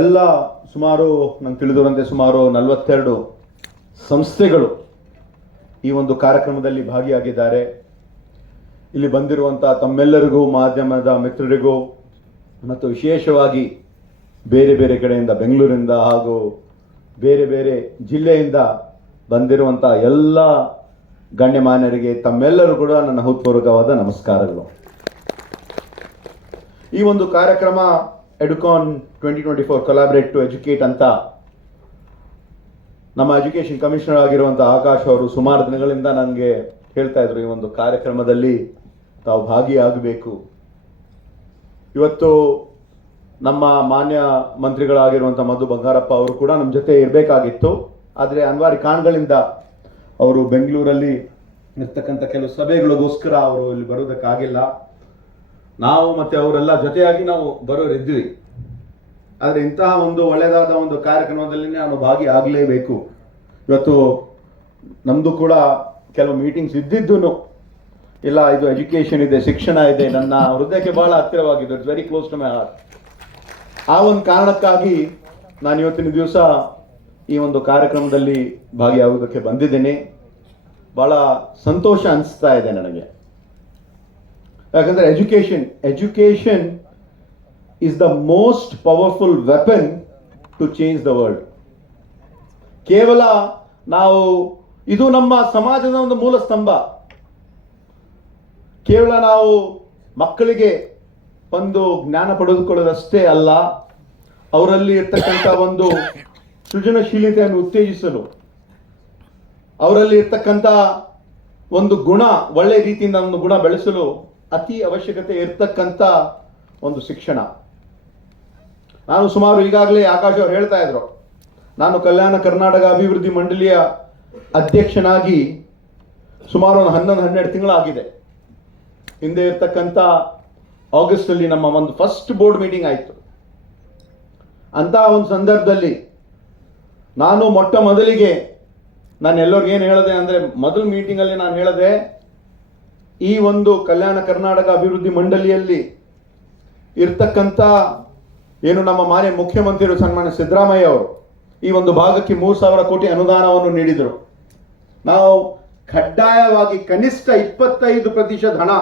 ಎಲ್ಲ ಸುಮಾರು ನಂಗೆ ತಿಳಿದಿರುವಂತೆ ಸುಮಾರು 42 ಸಂಸ್ಥೆಗಳು ಈ ಒಂದು ಕಾರ್ಯಕ್ರಮದಲ್ಲಿ ಭಾಗಿಯಾಗಿದ್ದಾರೆ. ಇಲ್ಲಿ ಬಂದಿರುವಂಥ ತಮ್ಮೆಲ್ಲರಿಗೂ, ಮಾಧ್ಯಮದ ಮಿತ್ರರಿಗೂ ಮತ್ತು ವಿಶೇಷವಾಗಿ ಬೇರೆ ಬೇರೆ ಕಡೆಯಿಂದ, ಬೆಂಗಳೂರಿಂದ ಹಾಗೂ ಬೇರೆ ಬೇರೆ ಜಿಲ್ಲೆಯಿಂದ ಬಂದಿರುವಂಥ ಎಲ್ಲ ಗಣ್ಯಮಾನ್ಯರಿಗೆ ತಮ್ಮೆಲ್ಲರೂ ಕೂಡ ನನ್ನ ಹೃತ್ಪೂರ್ವಕವಾದ ನಮಸ್ಕಾರಗಳು. ಈ ಒಂದು ಕಾರ್ಯಕ್ರಮ ಎಡುಕಾನ್ 2024 ಕೊಲಾಬ್ರೇಟ್ ಟು ಎಜುಕೇಟ್ ಅಂತ ನಮ್ಮ ಎಜುಕೇಷನ್ ಕಮಿಷನರ್ ಆಗಿರುವಂಥ ಆಕಾಶ್ ಅವರು ಸುಮಾರು ದಿನಗಳಿಂದ ನನಗೆ ಹೇಳ್ತಾ ಇದ್ರು, ಈ ಒಂದು ಕಾರ್ಯಕ್ರಮದಲ್ಲಿ ತಾವು ಭಾಗಿಯಾಗಬೇಕು. ಇವತ್ತು ನಮ್ಮ ಮಾನ್ಯ ಮಂತ್ರಿಗಳಾಗಿರುವಂಥ ಮಧು ಬಂಗಾರಪ್ಪ ಅವರು ಕೂಡ ನಮ್ಮ ಜೊತೆ ಇರಬೇಕಾಗಿತ್ತು. ಆದರೆ ಅನಿವಾರ್ಯ ಕಾರಣಗಳಿಂದ ಅವರು ಬೆಂಗಳೂರಲ್ಲಿ ಇರ್ತಕ್ಕಂಥ ಕೆಲವು ಸಭೆಗಳಿಗೋಸ್ಕರ ಅವರು ಇಲ್ಲಿ ಬರೋದಕ್ಕಾಗಿಲ್ಲ. ನಾವು ಮತ್ತು ಅವರೆಲ್ಲ ಜೊತೆಯಾಗಿ ನಾವು ಬರೋರಿದ್ವಿ. ಆದರೆ ಇಂತಹ ಒಂದು ಒಳ್ಳೆಯದಾದ ಒಂದು ಕಾರ್ಯಕ್ರಮದಲ್ಲಿ ನಾನು ಭಾಗಿಯಾಗಲೇಬೇಕು. ಇವತ್ತು ನಮ್ಮದು ಕೂಡ ಕೆಲವು ಮೀಟಿಂಗ್ಸ್ ಇದ್ದಿದ್ದು ಇಲ್ಲ, ಇದು ಎಜುಕೇಷನ್ ಇದೆ, ಶಿಕ್ಷಣ ಇದೆ, ನನ್ನ ಹೃದಯಕ್ಕೆ ಬಹಳ ಹತ್ತಿರವಾಗಿದ್ದು, it's very close to my heart. ಆ ಒಂದು ಕಾರಣಕ್ಕಾಗಿ ನಾನು ಇವತ್ತಿನ ದಿವಸ ಈ ಒಂದು ಕಾರ್ಯಕ್ರಮದಲ್ಲಿ ಭಾಗಿಯಾಗುವುದಕ್ಕೆ ಬಂದಿದ್ದೇನೆ. ಬಹಳ ಸಂತೋಷ ಅನಿಸ್ತಾ ಇದೆ ನನಗೆ. ಯಾಕಂದರೆ education is the most powerful weapon to change the world. ಕೇವಲ ನಾವು, ಇದು ನಮ್ಮ ಸಮಾಜದ ಒಂದು ಮೂಲ ಸ್ತಂಭ. ಕೇವಲ ನಾವು ಮಕ್ಕಳಿಗೆ ಒಂದು ಜ್ಞಾನ ಪಡೆದುಕೊಳ್ಳೋದಷ್ಟೇ ಅಲ್ಲ, ಅವರಲ್ಲಿ ಇರ್ತಕ್ಕಂಥ ಒಂದು ಸೃಜನಶೀಲತೆಯನ್ನು ಉತ್ತೇಜಿಸಲು, ಅವರಲ್ಲಿ ಇರ್ತಕ್ಕಂಥ ಒಂದು ಗುಣ, ಒಳ್ಳೆಯ ರೀತಿಯಿಂದ ಒಂದು ಗುಣ ಬೆಳೆಸಲು ಅತಿ ಅವಶ್ಯಕತೆ ಇರ್ತಕ್ಕಂಥ ಒಂದು ಶಿಕ್ಷಣ. ನಾನು ಸುಮಾರು ಈಗಾಗಲೇ ಆಕಾಶ್ ಅವರು ಹೇಳ್ತಾ ಇದ್ರು, ನಾನು ಕಲ್ಯಾಣ ಕರ್ನಾಟಕ ಅಭಿವೃದ್ಧಿ ಮಂಡಳಿಯ ಅಧ್ಯಕ್ಷನಾಗಿ ಸುಮಾರು ಒಂದು 11-12 ತಿಂಗಳಾಗಿದೆ. ಹಿಂದೆ ಇರ್ತಕ್ಕಂಥ ಆಗಸ್ಟಲ್ಲಿ ನಮ್ಮ ಒಂದು ಫಸ್ಟ್ ಬೋರ್ಡ್ ಮೀಟಿಂಗ್ ಆಯಿತು. ಅಂತಹ ಒಂದು ಸಂದರ್ಭದಲ್ಲಿ ನಾನು ಮೊಟ್ಟ ಮೊದಲಿಗೆ ನಾನು ಎಲ್ಲರಿಗೂ ಏನು ಹೇಳಿದೆ ಅಂದರೆ, ಮೊದಲ ಮೀಟಿಂಗಲ್ಲಿ ನಾನು ಹೇಳಿದೆ, ಈ ಒಂದು ಕಲ್ಯಾಣ ಕರ್ನಾಟಕ ಅಭಿವೃದ್ಧಿ ಮಂಡಳಿಯಲ್ಲಿ ಇರ್ತಕ್ಕಂಥ ಏನು ನಮ್ಮ ಮಾನ್ಯ ಮುಖ್ಯಮಂತ್ರಿಗಳು ಸನ್ಮಾನ್ಯ ಸಿದ್ದರಾಮಯ್ಯ ಅವರು ಈ ಒಂದು ಭಾಗಕ್ಕೆ 3,000 ಕೋಟಿ ಅನುದಾನವನ್ನು ನೀಡಿದರು. ನಾವು ಕಡ್ಡಾಯವಾಗಿ ಕನಿಷ್ಠ 25% ಹಣ,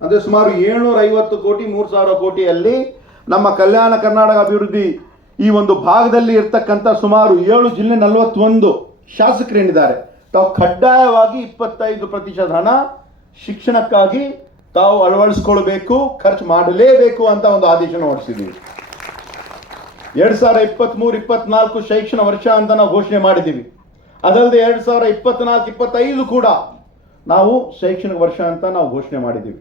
ಅಂದರೆ ಸುಮಾರು 750 ಕೋಟಿ 3,000 ಕೋಟಿಯಲ್ಲಿ ನಮ್ಮ ಕಲ್ಯಾಣ ಕರ್ನಾಟಕ ಅಭಿವೃದ್ಧಿ ಈ ಒಂದು ಭಾಗದಲ್ಲಿ ಇರ್ತಕ್ಕಂಥ ಸುಮಾರು 7 ಜಿಲ್ಲೆ 41 ಶಾಸಕರೇನಿದ್ದಾರೆ, ತಾವು ಕಡ್ಡಾಯವಾಗಿ 25% ಹಣ ಶಿಕ್ಷಣಕ್ಕಾಗಿ ತಾವು ಅಳವಡಿಸ್ಕೊಳ್ಬೇಕು, ಖರ್ಚು ಮಾಡಲೇಬೇಕು ಅಂತ ಒಂದು ಆದೇಶನ ಹೊರಡಿಸಿದ್ದೀವಿ. 2023-24 ಶೈಕ್ಷಣ ವರ್ಷ ಅಂತ ನಾವು ಘೋಷಣೆ ಮಾಡಿದ್ದೀವಿ. ಅದಲ್ಲದೆ 2024-25 ಕೂಡ ನಾವು ಶೈಕ್ಷಣಿಕ ವರ್ಷ ಅಂತ ನಾವು ಘೋಷಣೆ ಮಾಡಿದ್ದೀವಿ.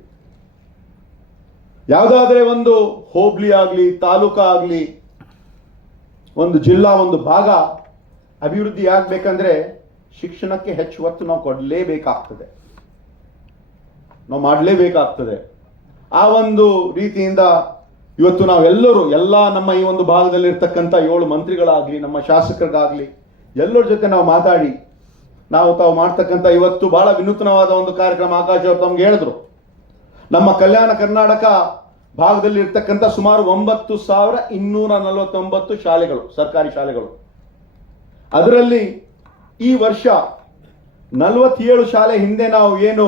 ಯಾವುದಾದ್ರೆ ಒಂದು ಹೋಬಳಿ ಆಗಲಿ, ತಾಲೂಕಾ ಆಗಲಿ, ಒಂದು ಜಿಲ್ಲಾ, ಒಂದು ಭಾಗ ಅಭಿವೃದ್ಧಿ ಆಗಬೇಕಂದ್ರೆ ಶಿಕ್ಷಣಕ್ಕೆ ಹೆಚ್ಚು ಒತ್ತು ನಾವು ಕೊಡಲೇಬೇಕಾಗ್ತದೆ, ನಾವು ಮಾಡಲೇಬೇಕಾಗ್ತದೆ. ಆ ಒಂದು ರೀತಿಯಿಂದ ಇವತ್ತು ನಾವೆಲ್ಲರೂ, ಎಲ್ಲ ನಮ್ಮ ಈ ಒಂದು ಭಾಗದಲ್ಲಿ ಇರ್ತಕ್ಕಂಥ 7 ಮಂತ್ರಿಗಳಾಗಲಿ, ನಮ್ಮ ಶಾಸಕರಿಗಾಗಲಿ, ಎಲ್ಲರ ಜೊತೆ ನಾವು ಮಾತಾಡಿ ತಾವು ಮಾಡ್ತಕ್ಕಂಥ ಇವತ್ತು ಬಹಳ ವಿನೂತನವಾದ ಒಂದು ಕಾರ್ಯಕ್ರಮ. ಆಕಾಶ್ ಅವರು ತಮ್ಗೆ ಹೇಳಿದ್ರು, ನಮ್ಮ ಕಲ್ಯಾಣ ಕರ್ನಾಟಕ ಭಾಗದಲ್ಲಿ ಇರ್ತಕ್ಕಂಥ ಸುಮಾರು 9,249 ಶಾಲೆಗಳು, ಸರ್ಕಾರಿ ಶಾಲೆಗಳು. ಅದರಲ್ಲಿ ಈ ವರ್ಷ 47 ಶಾಲೆ, ಹಿಂದೆ ನಾವು ಏನು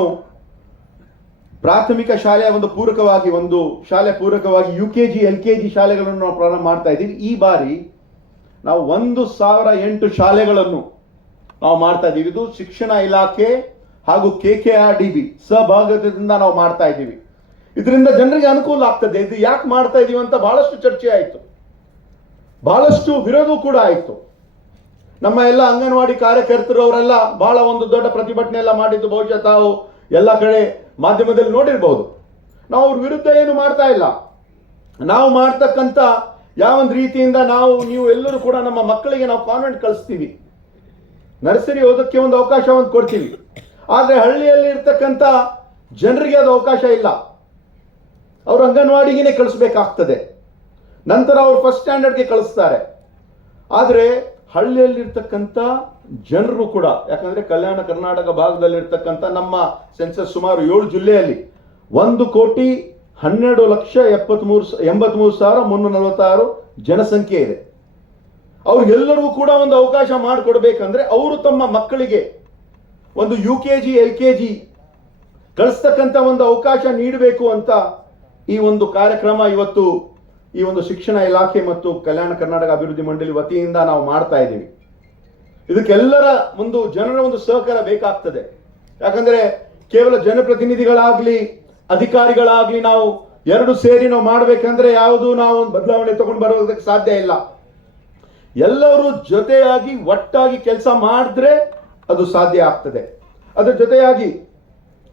ಪ್ರಾಥಮಿಕ ಶಾಲೆಯ ಒಂದು ಪೂರಕವಾಗಿ, ಒಂದು ಶಾಲೆ ಪೂರಕವಾಗಿ UKG LKG ಶಾಲೆಗಳನ್ನು ನಾವು ಪ್ರಾರಂಭ ಮಾಡ್ತಾ ಇದ್ದೀವಿ. ಈ ಬಾರಿ ನಾವು 1,008 ಶಾಲೆಗಳನ್ನು ನಾವು ಮಾಡ್ತಾ ಇದ್ದೀವಿ. ಇದು ಶಿಕ್ಷಣ ಇಲಾಖೆ ಹಾಗೂ KKRDB ಸಹಭಾಗಿತ್ವದಿಂದ ನಾವು ಮಾಡ್ತಾ ಇದ್ದೀವಿ. ಇದರಿಂದ ಜನರಿಗೆ ಅನುಕೂಲ ಆಗ್ತದೆ. ಇದು ಯಾಕೆ ಮಾಡ್ತಾ ಇದೀವಿ ಅಂತ ಬಹಳಷ್ಟು ಚರ್ಚೆ ಆಯಿತು, ಬಹಳಷ್ಟು ವಿರೋಧ ಕೂಡ ಆಯಿತು. ನಮ್ಮ ಎಲ್ಲ ಅಂಗನವಾಡಿ ಕಾರ್ಯಕರ್ತರು ಅವರೆಲ್ಲ ಬಹಳ ಒಂದು ದೊಡ್ಡ ಪ್ರತಿಭಟನೆ ಎಲ್ಲ ಮಾಡಿದ್ದು ಬಹುಶಃ ತಾವು ಎಲ್ಲ ಕಡೆ ಮಾಧ್ಯಮದಲ್ಲಿ ನೋಡಿರ್ಬೋದು. ನಾವು ಅವ್ರ ವಿರುದ್ಧ ಏನು ಮಾಡ್ತಾ ಇಲ್ಲ. ನಾವು ಮಾಡ್ತಕ್ಕಂಥ ಯಾವೊಂದು ರೀತಿಯಿಂದ ನೀವು ಎಲ್ಲರೂ ಕೂಡ ನಮ್ಮ ಮಕ್ಕಳಿಗೆ ನಾವು ಕಾನ್ವೆಂಟ್ ಕಳಿಸ್ತೀವಿ, ನರ್ಸರಿ ಓದೋಕ್ಕೆ ಒಂದು ಅವಕಾಶವನ್ನು ಕೊಡ್ತೀವಿ. ಆದರೆ ಹಳ್ಳಿಯಲ್ಲಿ ಇರ್ತಕ್ಕಂಥ ಜನರಿಗೆ ಅದು ಅವಕಾಶ ಇಲ್ಲ. ಅವರು ಅಂಗನವಾಡಿಗೆ ಕಳಿಸ್ಬೇಕಾಗ್ತದೆ, ನಂತರ ಅವರು ಫಸ್ಟ್ ಸ್ಟ್ಯಾಂಡರ್ಡ್ಗೆ ಕಳಿಸ್ತಾರೆ. ಆದರೆ ಹಳ್ಳಿಯಲ್ಲಿರ್ತಕ್ಕಂಥ ಜನರು ಕೂಡ, ಯಾಕಂದರೆ ಕಲ್ಯಾಣ ಕರ್ನಾಟಕ ಭಾಗದಲ್ಲಿರ್ತಕ್ಕಂಥ ನಮ್ಮ ಸೆನ್ಸಸ್ ಸುಮಾರು 7 ಜಿಲ್ಲೆಯಲ್ಲಿ 1,12,83,346 ಜನಸಂಖ್ಯೆ ಇದೆ. ಅವ್ರಿಗೆಲ್ಲರಿಗೂ ಕೂಡ ಒಂದು ಅವಕಾಶ ಮಾಡಿಕೊಡ್ಬೇಕಂದ್ರೆ ಅವರು ತಮ್ಮ ಮಕ್ಕಳಿಗೆ ಒಂದು UKG LKG ಕಳಿಸ್ತಕ್ಕಂಥ ಒಂದು ಅವಕಾಶ ನೀಡಬೇಕು ಅಂತ ಈ ಒಂದು ಕಾರ್ಯಕ್ರಮ ಇವತ್ತು ಈ ಒಂದು ಶಿಕ್ಷಣ ಇಲಾಖೆ ಮತ್ತು ಕಲ್ಯಾಣ ಕರ್ನಾಟಕ ಅಭಿವೃದ್ಧಿ ಮಂಡಳಿ ವತಿಯಿಂದ ನಾವು ಮಾಡ್ತಾ ಇದ್ದೀವಿ. ಇದಕ್ಕೆಲ್ಲರ ಒಂದು ಜನರ ಒಂದು ಸಹಕಾರ ಬೇಕಾಗ್ತದೆ. ಯಾಕಂದ್ರೆ ಕೇವಲ ಜನಪ್ರತಿನಿಧಿಗಳಾಗ್ಲಿ ಅಧಿಕಾರಿಗಳಾಗ್ಲಿ ನಾವು ಎರಡು ಸೇರಿ ನಾವು ಮಾಡ್ಬೇಕಂದ್ರೆ ಯಾವುದು ನಾವು ಬದಲಾವಣೆ ತಗೊಂಡು ಬರೋದಕ್ಕೆ ಸಾಧ್ಯ ಇಲ್ಲ. ಎಲ್ಲರೂ ಜೊತೆಯಾಗಿ ಒಟ್ಟಾಗಿ ಕೆಲಸ ಮಾಡಿದ್ರೆ ಅದು ಸಾಧ್ಯ ಆಗ್ತದೆ. ಅದರ ಜೊತೆಯಾಗಿ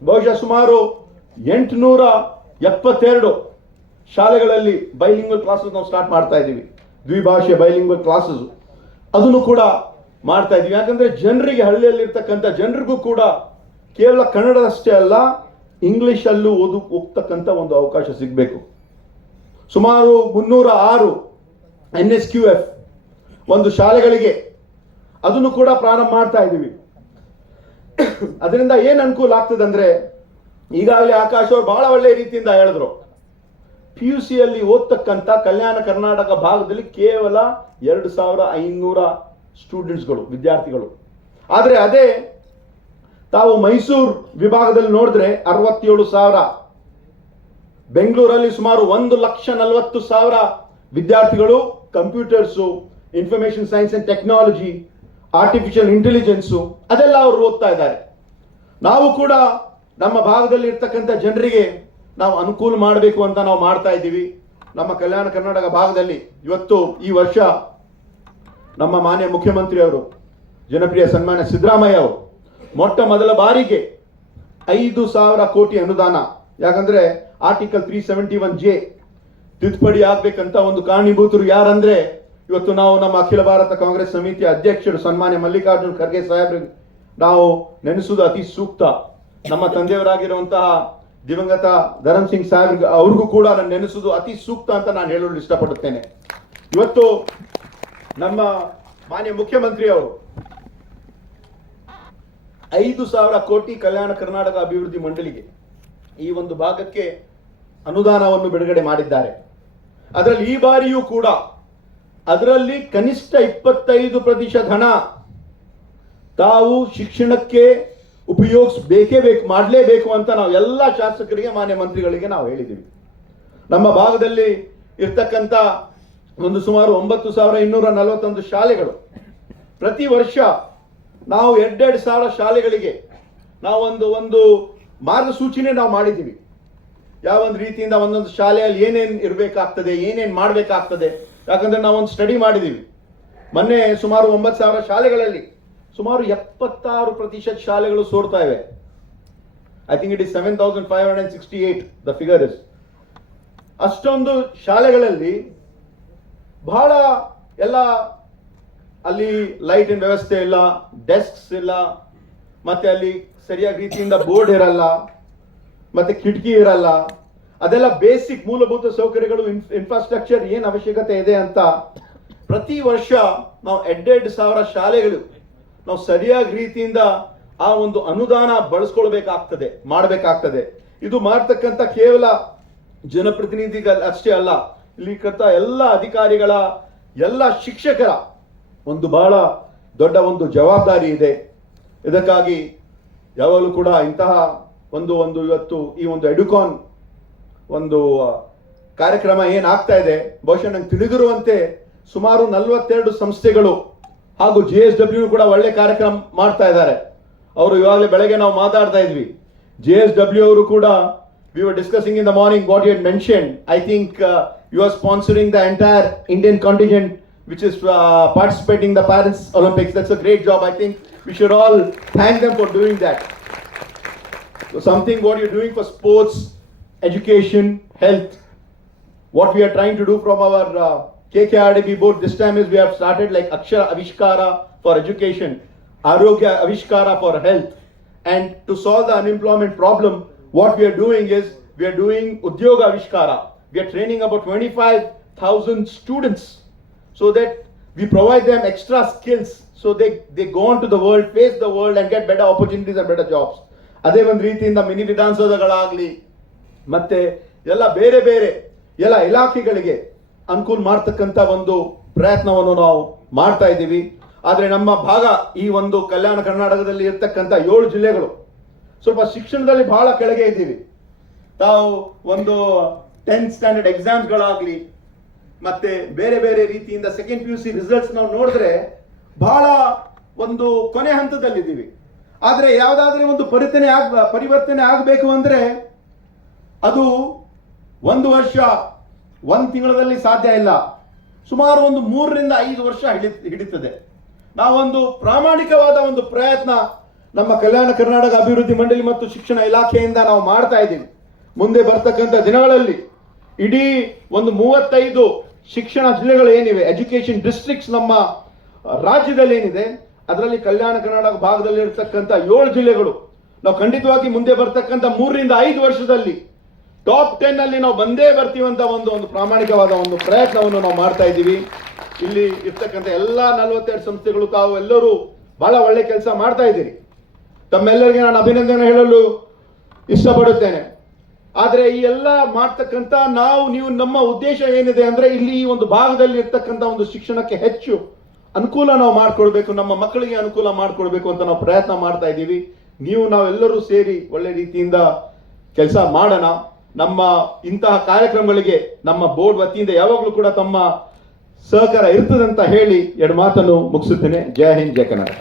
ಬಹುಶಃ ಸುಮಾರು 872 ಶಾಲೆಗಳಲ್ಲಿ ಬೈಲಿಂಗ್ವಲ್ ಕ್ಲಾಸಸ್ ನಾವು ಸ್ಟಾರ್ಟ್ ಮಾಡ್ತಾ ಇದ್ದೀವಿ. ದ್ವಿಭಾಷೆ ಬೈಲಿಂಗ್ವಲ್ ಕ್ಲಾಸಸ್ ಅದನ್ನು ಕೂಡ ಮಾಡ್ತಾ ಇದ್ದೀವಿ. ಯಾಕಂದ್ರೆ ಜನರಿಗೆ, ಹಳ್ಳಿಯಲ್ಲಿರ್ತಕ್ಕಂಥ ಜನರಿಗೂ ಕೂಡ ಕೇವಲ ಕನ್ನಡದಷ್ಟೇ ಅಲ್ಲ ಇಂಗ್ಲಿಷಲ್ಲೂ ಹೋಗ್ತಕ್ಕಂಥ ಒಂದು ಅವಕಾಶ ಸಿಗಬೇಕು. ಸುಮಾರು 306 NSQF ಒಂದು ಶಾಲೆಗಳಿಗೆ ಅದನ್ನು ಕೂಡ ಪ್ರಾರಂಭ ಮಾಡ್ತಾ ಇದ್ದೀವಿ. ಅದರಿಂದ ಏನು ಅನುಕೂಲ ಆಗ್ತದೆ ಅಂದ್ರೆ, ಈಗಾಗಲೇ ಆಕಾಶ್ ಅವರು ಬಹಳ ಒಳ್ಳೆಯ ರೀತಿಯಿಂದ ಹೇಳಿದ್ರು, PUC ಯಲ್ಲಿ ಓದ್ತಕ್ಕಂಥ ಕಲ್ಯಾಣ ಕರ್ನಾಟಕ ಭಾಗದಲ್ಲಿ ಕೇವಲ 2500 ಸ್ಟೂಡೆಂಟ್ಸ್ಗಳು, ವಿದ್ಯಾರ್ಥಿಗಳು. ಆದರೆ ಅದೇ ತಾವು ಮೈಸೂರು ವಿಭಾಗದಲ್ಲಿ ನೋಡಿದ್ರೆ 67,000, ಬೆಂಗಳೂರಲ್ಲಿ ಸುಮಾರು 1,40,000 ವಿದ್ಯಾರ್ಥಿಗಳು computers, information science and technology, artificial intelligence ಅದೆಲ್ಲ ಅವರು ಓದ್ತಾ ಇದ್ದಾರೆ. ನಾವು ಕೂಡ ನಮ್ಮ ಭಾಗದಲ್ಲಿ ಇರ್ತಕ್ಕಂಥ ಜನರಿಗೆ ನಾವು ಅನುಕೂಲ ಮಾಡಬೇಕು ಅಂತ ನಾವು ಮಾಡ್ತಾ ಇದ್ದೀವಿ. ನಮ್ಮ ಕಲ್ಯಾಣ ಕರ್ನಾಟಕ ಭಾಗದಲ್ಲಿ ಇವತ್ತು ಈ ವರ್ಷ ನಮ್ಮ ಮಾನ್ಯ ಮುಖ್ಯಮಂತ್ರಿ ಅವರು, ಜನಪ್ರಿಯ ಸನ್ಮಾನ್ಯ ಸಿದ್ದರಾಮಯ್ಯ ಅವರು ಮೊಟ್ಟ ಮೊದಲ ಬಾರಿಗೆ 5,000 ಕೋಟಿ ಅನುದಾನ, ಯಾಕಂದ್ರೆ ಆರ್ಟಿಕಲ್ 371J ತಿದ್ದುಪಡಿ ಆಗ್ಬೇಕಂತ ಒಂದು ಕಾರಣೀಭೂತರು ಯಾರಂದ್ರೆ ಇವತ್ತು ನಾವು ನಮ್ಮ ಅಖಿಲ ಭಾರತ ಕಾಂಗ್ರೆಸ್ ಸಮಿತಿಯ ಅಧ್ಯಕ್ಷರು ಸನ್ಮಾನ್ಯ ಮಲ್ಲಿಕಾರ್ಜುನ್ ಖರ್ಗೆ ಸಾಹೇಬ್ರಿಗೆ ನಾವು ನೆನೆಸುವುದು ಅತಿ ಸೂಕ್ತ. ನಮ್ಮ ತಂದೆಯವರಾಗಿರುವಂತಹ ದಿವಂಗತ ಧರಮ್ ಸಿಂಗ್ ಸಾಹೇಬ್ ಅವ್ರಿಗೂ ಕೂಡ ನಾನು ನೆನೆಸುವುದು ಅತಿ ಸೂಕ್ತ ಅಂತ ನಾನು ಹೇಳಲು ಇಷ್ಟಪಡುತ್ತೇನೆ. ಇವತ್ತು ನಮ್ಮ ಮಾನ್ಯ ಮುಖ್ಯಮಂತ್ರಿ ಅವರು 5,000 ಕೋಟಿ ಕಲ್ಯಾಣ ಕರ್ನಾಟಕ ಅಭಿವೃದ್ಧಿ ಮಂಡಳಿಗೆ ಈ ಒಂದು ಭಾಗಕ್ಕೆ ಅನುದಾನವನ್ನು ಬಿಡುಗಡೆ ಮಾಡಿದ್ದಾರೆ. ಅದರಲ್ಲಿ ಈ ಬಾರಿಯೂ ಕೂಡ ಅದರಲ್ಲಿ ಕನಿಷ್ಠ 25% ಹಣ ತಾವು ಶಿಕ್ಷಣಕ್ಕೆ ಮಾಡಲೇಬೇಕು ಅಂತ ನಾವು ಎಲ್ಲ ಶಾಸಕರಿಗೆ, ಮಾನ್ಯ ಮಂತ್ರಿಗಳಿಗೆ ನಾವು ಹೇಳಿದ್ದೀವಿ. ನಮ್ಮ ಭಾಗದಲ್ಲಿ ಇರ್ತಕ್ಕಂಥ ಒಂದು ಸುಮಾರು 9,241 ಶಾಲೆಗಳು, ಪ್ರತಿ ವರ್ಷ ನಾವು 2,000 ಶಾಲೆಗಳಿಗೆ ನಾವು ಒಂದು ಮಾರ್ಗಸೂಚಿನೇ ನಾವು ಮಾಡಿದ್ದೀವಿ. ಯಾವ ಒಂದು ರೀತಿಯಿಂದ ಒಂದೊಂದು ಶಾಲೆಯಲ್ಲಿ ಏನೇನು ಇರಬೇಕಾಗ್ತದೆ, ಏನೇನು ಮಾಡಬೇಕಾಗ್ತದೆ. ಯಾಕಂದ್ರೆ ನಾವು ಒಂದು ಸ್ಟಡಿ ಮಾಡಿದ್ದೀವಿ ಮೊನ್ನೆ, ಸುಮಾರು 9,000 ಶಾಲೆಗಳಲ್ಲಿ ಸುಮಾರು 76% ಶಾಲೆಗಳು ಸೋರ್ತಾ ಇವೆ. I think it is 7,568 the figure is. ಅಷ್ಟೊಂದು ಶಾಲೆಗಳಲ್ಲಿ ಬಹಳ ಎಲ್ಲ ಅಲ್ಲಿ ಲೈಟಿನ ವ್ಯವಸ್ಥೆ ಇಲ್ಲ, ಡೆಸ್ಕ್ಸ್ ಇಲ್ಲ, ಮತ್ತೆ ಅಲ್ಲಿ ಸರಿಯಾದ ರೀತಿಯಿಂದ ಬೋರ್ಡ್ ಇರಲ್ಲ, ಮತ್ತೆ ಕಿಟಕಿ ಇರಲ್ಲ. ಅದೆಲ್ಲ ಬೇಸಿಕ್ ಮೂಲಭೂತ ಸೌಕರ್ಯಗಳು, ಇನ್ಫ್ರಾಸ್ಟ್ರಕ್ಚರ್ ಏನು ಅವಶ್ಯಕತೆ ಇದೆ ಅಂತ ಪ್ರತಿ ವರ್ಷ ನಾವು 2,000 ಶಾಲೆಗಳು ನಾವು ಸರಿಯಾದ ರೀತಿಯಿಂದ ಆ ಒಂದು ಅನುದಾನ ಮಾಡಬೇಕಾಗ್ತದೆ. ಇದು ಮಾಡ್ತಕ್ಕಂಥ ಕೇವಲ ಜನಪ್ರತಿನಿಧಿಗಳ ಅಷ್ಟೇ ಅಲ್ಲ, ಇಲ್ಲಿ ಎಲ್ಲ ಅಧಿಕಾರಿಗಳ, ಎಲ್ಲ ಶಿಕ್ಷಕರ ಒಂದು ಬಹಳ ದೊಡ್ಡ ಒಂದು ಜವಾಬ್ದಾರಿ ಇದೆ. ಇದಕ್ಕಾಗಿ ಯಾವಾಗಲೂ ಕೂಡ ಇಂತಹ ಒಂದು ಇವತ್ತು ಈ ಒಂದು ಎಡುಕಾನ್ ಒಂದು ಕಾರ್ಯಕ್ರಮ ಏನಾಗ್ತಾ ಇದೆ, ಬಹುಶಃ ನಂಗೆ ತಿಳಿದಿರುವಂತೆ ಸುಮಾರು 42 ಸಂಸ್ಥೆಗಳು ಹಾಗೂ JSW ಕೂಡ ಒಳ್ಳೆ ಕಾರ್ಯಕ್ರಮ ಮಾಡ್ತಾ ಇದ್ದಾರೆ. ಅವರು ಇವಾಗಲೇ ಬೆಳಗ್ಗೆ ನಾವು ಮಾತಾಡ್ತಾ ಇದ್ವಿ, JSW ಅವರು ಕೂಡ we were discussing in the morning what you had mentioned. I think you are sponsoring the entire Indian contingent which is participating in the Paris Olympics. That's a great job. I think we should all thank them for doing that. So something what you're doing for sports, education, health, what we are trying to do from our KKRDB board this time is we have started like Akshara Avishkara for education, Arogya Avishkara for health, and to solve the unemployment problem, what we are doing is we are doing Udyoga Avishkara. We are training about 25,000 students so that we provide them extra skills so they go on to the world, face the world and get better opportunities and better jobs. ಅದೇ ಒಂದು ರೀತಿಯಿಂದ mini ವಿಧಾನಸೌಧಗಳಾಗಲಿ ಮತ್ತೆ ಎಲ್ಲ ಬೇರೆ ಬೇರೆ ಎಲ್ಲ ಇಲಾಖೆಗಳಿಗೆ ಅನುಕೂಲ ಮಾಡ್ತಕ್ಕಂಥ ಒಂದು ಪ್ರಯತ್ನವನ್ನು ನಾವು ಮಾಡ್ತಾ ಇದ್ದೀವಿ. ಆದರೆ ನಮ್ಮ ಭಾಗ ಈ ಒಂದು ಕಲ್ಯಾಣ ಕರ್ನಾಟಕದಲ್ಲಿ ಇರ್ತಕ್ಕಂಥ 7 ಜಿಲ್ಲೆಗಳು ಸ್ವಲ್ಪ ಶಿಕ್ಷಣದಲ್ಲಿ ಬಹಳ ಕೆಳಗೆ ಇದ್ದೀವಿ. ತಾವು ಒಂದು 10th ಸ್ಟ್ಯಾಂಡರ್ಡ್ ಎಕ್ಸಾಮ್ಸ್ಗಳಾಗಲಿ ಮತ್ತೆ ಬೇರೆ ಬೇರೆ ರೀತಿಯಿಂದ ಸೆಕೆಂಡ್ PUC ರಿಸಲ್ಟ್ಸ್ ನಾವು ನೋಡಿದ್ರೆ ಬಹಳ ಒಂದು ಕೊನೆ ಹಂತದಲ್ಲಿದ್ದೀವಿ. ಆದರೆ ಯಾವುದಾದ್ರೂ ಒಂದು ಪರಿವರ್ತನೆ ಆಗಬೇಕು ಅಂದರೆ ಅದು 1 ವರ್ಷ 1 ತಿಂಗಳಲ್ಲಿ ಸಾಧ್ಯ ಇಲ್ಲ. ಸುಮಾರು ಒಂದು 3 ರಿಂದ 5 ವರ್ಷ ಹಿಡಿತದೆ. ನಾವೊಂದು ಪ್ರಾಮಾಣಿಕವಾದ ಒಂದು ಪ್ರಯತ್ನ ನಮ್ಮ ಕಲ್ಯಾಣ ಕರ್ನಾಟಕ ಅಭಿವೃದ್ಧಿ ಮಂಡಳಿ ಮತ್ತು ಶಿಕ್ಷಣ ಇಲಾಖೆಯಿಂದ ನಾವು ಮಾಡ್ತಾ ಇದ್ದೀವಿ. ಮುಂದೆ ಬರ್ತಕ್ಕಂಥ ದಿನಗಳಲ್ಲಿ ಇಡೀ ಒಂದು 35 ಶಿಕ್ಷಣ ಜಿಲ್ಲೆಗಳು ಏನಿವೆ, ಎಜುಕೇಶನ್ ಡಿಸ್ಟ್ರಿಕ್ಟ್ಸ್ ನಮ್ಮ ರಾಜ್ಯದಲ್ಲಿ ಏನಿದೆ, ಅದರಲ್ಲಿ ಕಲ್ಯಾಣ ಕರ್ನಾಟಕ ಭಾಗದಲ್ಲಿ ಇರತಕ್ಕಂಥ 7 ಜಿಲ್ಲೆಗಳು ನಾವು ಖಂಡಿತವಾಗಿ ಮುಂದೆ ಬರ್ತಕ್ಕಂಥ 3 ರಿಂದ 5 ವರ್ಷದಲ್ಲಿ ಟಾಪ್ 10 ಅಲ್ಲಿ ನಾವು ಬಂದೇ ಬರ್ತೀವಂತ ಒಂದು ಪ್ರಾಮಾಣಿಕವಾದ ಒಂದು ಪ್ರಯತ್ನವನ್ನು ನಾವು ಮಾಡ್ತಾ ಇದ್ದೀವಿ. ಇಲ್ಲಿ ಇರ್ತಕ್ಕಂಥ ಎಲ್ಲ 42 ಸಂಸ್ಥೆಗಳು ತಾವು ಎಲ್ಲರೂ ಬಹಳ ಒಳ್ಳೆ ಕೆಲಸ ಮಾಡ್ತಾ ಇದ್ದೀರಿ. ತಮ್ಮೆಲ್ಲರಿಗೆ ನಾನು ಅಭಿನಂದನೆ ಹೇಳಲು ಇಷ್ಟಪಡುತ್ತೇನೆ. ಆದರೆ ಈ ಎಲ್ಲ ಮಾಡ್ತಕ್ಕಂಥ ನೀವು ನಮ್ಮ ಉದ್ದೇಶ ಏನಿದೆ ಅಂದ್ರೆ ಇಲ್ಲಿ ಈ ಒಂದು ಭಾಗದಲ್ಲಿ ಇರ್ತಕ್ಕಂಥ ಒಂದು ಶಿಕ್ಷಣಕ್ಕೆ ಹೆಚ್ಚು ಅನುಕೂಲ ನಾವು ಮಾಡ್ಕೊಳ್ಬೇಕು, ನಮ್ಮ ಮಕ್ಕಳಿಗೆ ಅನುಕೂಲ ಮಾಡ್ಕೊಳ್ಬೇಕು ಅಂತ ನಾವು ಪ್ರಯತ್ನ ಮಾಡ್ತಾ ಇದ್ದೀವಿ. ನಾವೆಲ್ಲರೂ ಸೇರಿ ಒಳ್ಳೆ ರೀತಿಯಿಂದ ಕೆಲಸ ಮಾಡೋಣ. ನಮ್ಮ ಇಂತಹ ಕಾರ್ಯಕ್ರಮಗಳಿಗೆ ನಮ್ಮ ಬೋರ್ಡ್ ವತಿಯಿಂದ ಯಾವಾಗಲೂ ಕೂಡ ತಮ್ಮ ಸಹಕಾರ ಇರ್ತದಂತ ಹೇಳಿ 2 ಮಾತನ್ನು ಮುಗಿಸುತ್ತೇನೆ. ಜೈ ಹಿಂದ್, ಜೈ ಕರ್ನಾಟಕ.